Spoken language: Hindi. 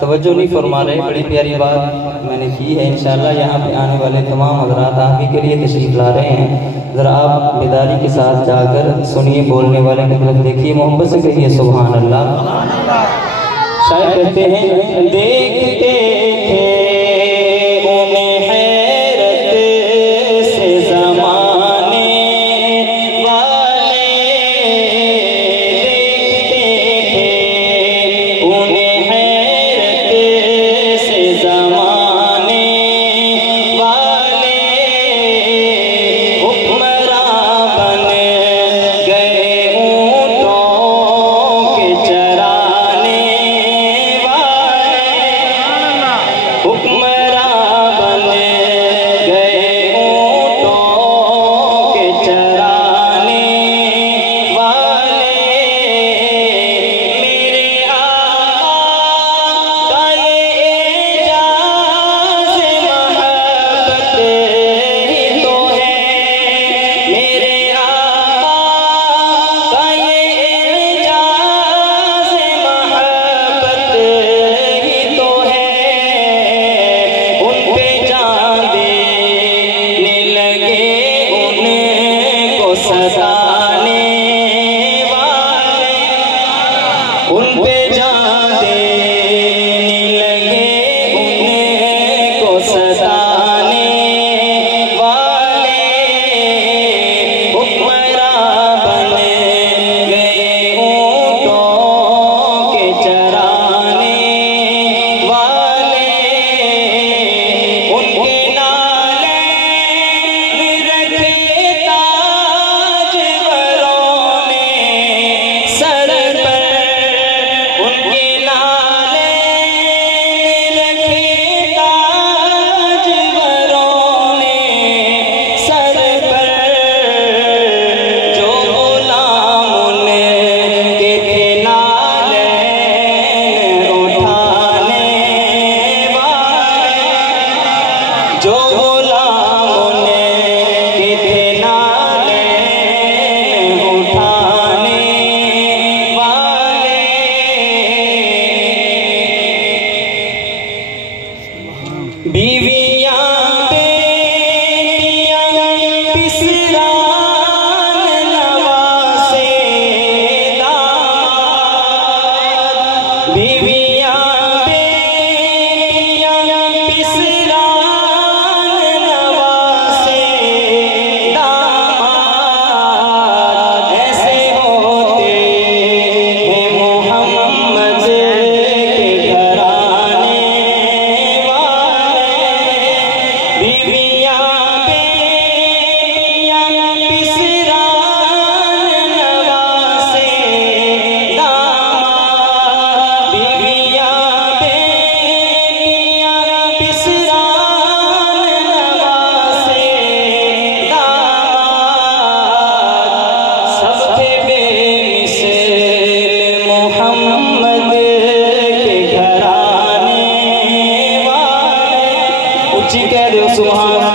तवज्जो नहीं फरमा रहे। बड़ी प्यारी बात मैंने की है। इंशाल्लाह यहाँ पे आने वाले तमाम हज़रात आप ही के लिए तशरीफ ला रहे हैं। ज़रा आप बेदारी के साथ जाकर सुनिए, बोलने वाले की तरफ देखिए, मोहब्बत से कहिए सुभान अल्लाह। शायद कहते हैं देखते कह दो सुभान